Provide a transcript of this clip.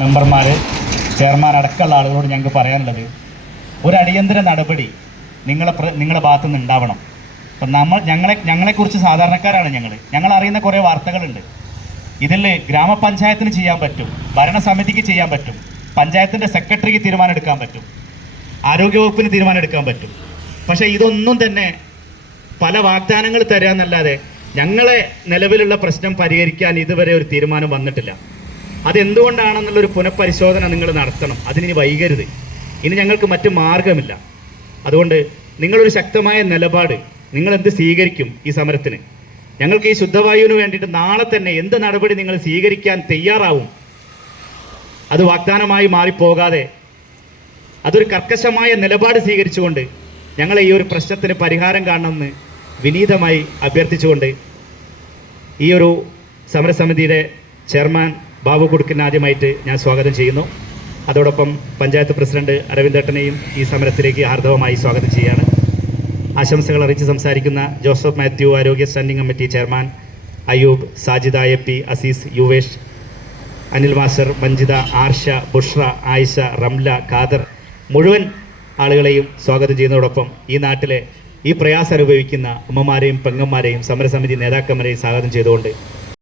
മെമ്പർമാർ, ചെയർമാൻ അടക്കമുള്ള ആളുകളോട് ഞങ്ങൾക്ക് പറയാനുള്ളത്, ഒരു അടിയന്തര നടപടി നിങ്ങളെ ഭാഗത്തു നിന്ന് ഉണ്ടാവണം. അപ്പം ഞങ്ങളെക്കുറിച്ച് സാധാരണക്കാരാണ് ഞങ്ങൾ അറിയുന്ന കുറേ വാർത്തകളുണ്ട്. ഇതിൽ ഗ്രാമപഞ്ചായത്തിന് ചെയ്യാൻ പറ്റും, ഭരണസമിതിക്ക് ചെയ്യാൻ പറ്റും, പഞ്ചായത്തിൻ്റെ സെക്രട്ടറിക്ക് തീരുമാനമെടുക്കാൻ പറ്റും, ആരോഗ്യവകുപ്പിന് തീരുമാനമെടുക്കാൻ പറ്റും. പക്ഷേ ഇതൊന്നും തന്നെ പല വാഗ്ദാനങ്ങൾ തരാമെന്നല്ലാതെ ഞങ്ങളെ നിലവിലുള്ള പ്രശ്നം പരിഹരിക്കാൻ ഇതുവരെ ഒരു തീരുമാനം വന്നിട്ടില്ല. അതെന്തുകൊണ്ടാണെന്നുള്ളൊരു പുനഃപരിശോധന നിങ്ങൾ നടത്തണം. അതിനി വൈകരുത്. ഇനി ഞങ്ങൾക്ക് മറ്റു മാർഗമില്ല. അതുകൊണ്ട് നിങ്ങളൊരു ശക്തമായ നിലപാട് നിങ്ങളെന്ത് സ്വീകരിക്കും ഈ സമരത്തിന്? ഞങ്ങൾക്ക് ഈ ശുദ്ധവായുവിന് വേണ്ടിയിട്ട് നാളെ തന്നെ എന്ത് നടപടി നിങ്ങൾ സ്വീകരിക്കാൻ തയ്യാറാവും? അത് വാഗ്ദാനമായി മാറിപ്പോകാതെ അതൊരു കർക്കശമായ നിലപാട് സ്വീകരിച്ചുകൊണ്ട് ഞങ്ങളെ ഈ ഒരു പ്രശ്നത്തിന് പരിഹാരം കാണണമെന്ന് വിനീതമായി അഭ്യർത്ഥിച്ചുകൊണ്ട് ഈ ഒരു സമരസമിതിയുടെ ചെയർമാൻ ബാബു കുടുക്കിനെ ആദ്യമായിട്ട് ഞാൻ സ്വാഗതം ചെയ്യുന്നു. അതോടൊപ്പം പഞ്ചായത്ത് പ്രസിഡന്റ് അരവിന്ദേട്ടനെയും ഈ സമരത്തിലേക്ക് ഹാർദവമായി സ്വാഗതം ചെയ്യുകയാണ്. ആശംസകൾ അറിയിച്ച് സംസാരിക്കുന്ന ജോസഫ് മാത്യു, ആരോഗ്യ standing committee chairman, Ayyub, Sajida A P., Azeez, Yuvesh, Anil master, Manjitha, Arsha, Bushra, Ayisha, Ramla, Khader, മുഴുവൻ ആളുകളെയും സ്വാഗതം ചെയ്യുന്നതോടൊപ്പം ഈ നാട്ടിലെ ഈ പ്രയാസം അനുഭവിക്കുന്ന അമ്മമാരെയും പെങ്ങന്മാരെയും സമരസമിതി നേതാക്കന്മാരെയും സ്വാഗതം ചെയ്തുകൊണ്ട്